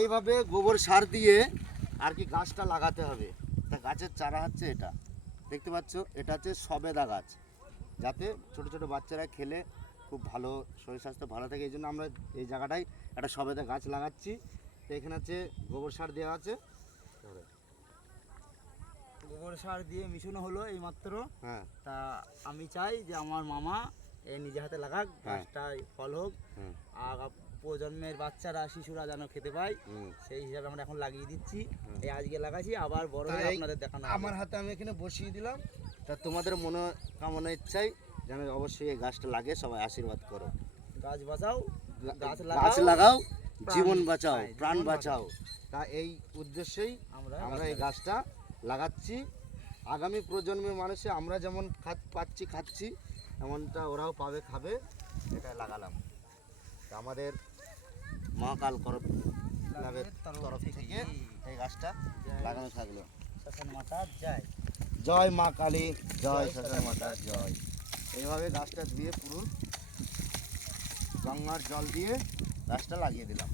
এইভাবে গোবর সার দিয়ে আর কি গাছটা লাগাতে হবে। তা গাছের চারা হচ্ছে এটা, দেখতে পাচ্ছ, এটা হচ্ছে সবেদা গাছ, যাতে ছোট ছোট বাচ্চারা খেলে খুব ভালো, শরীর স্বাস্থ্য ভালো থাকে। এই জন্য আমরা এই জায়গাটায় একটা সবেদা গাছ লাগাচ্ছি। তো এখানে হচ্ছে গোবর সার দেওয়া আছে, গোবর সার দিয়ে মিশানো হলো এইমাত্র। হ্যাঁ। তা আমি চাই যে আমার মামা নিজে হাতে লাগাক, গাছটায় ফল হোক, আর প্রজন্মের বাচ্চারা শিশুরা যেন খেতে পায়, সেই হিসাবে আমরা এখন লাগিয়ে দিচ্ছি। এই আজকে লাগাচ্ছি, আবার বড় হয়ে আপনাদের দেখানো। আমার হাতে আমি এখানে বসিয়ে দিলাম। তা তোমাদের মনোকামনা ইচ্ছাই যেন অবশ্যই এই গাছটা লাগে, সবাই আশীর্বাদ করো। গাছ বাঁচাও, গাছ লাগাও, জীবন বাঁচাও, প্রাণ বাঁচাও। তা এই উদ্দেশ্যেই আমরা এই গাছটা লাগাচ্ছি। আগামী প্রজন্মের মানুষে আমরা যেমন খাচ্ছি এমনটা ওরাও পাবে, খাবে, এটা লাগালাম। তা আমাদের মহাকাল ক্লাবের তরফ থেকে এই গাছটা লাগানো থাকলো। শ্মশান মাতা জয়। জয় মা কালী, জয় শ্মশান মাতা জয়। এইভাবে গাছটা ধুয়ে পুরো গঙ্গার জল দিয়ে গাছটা লাগিয়ে দিলাম।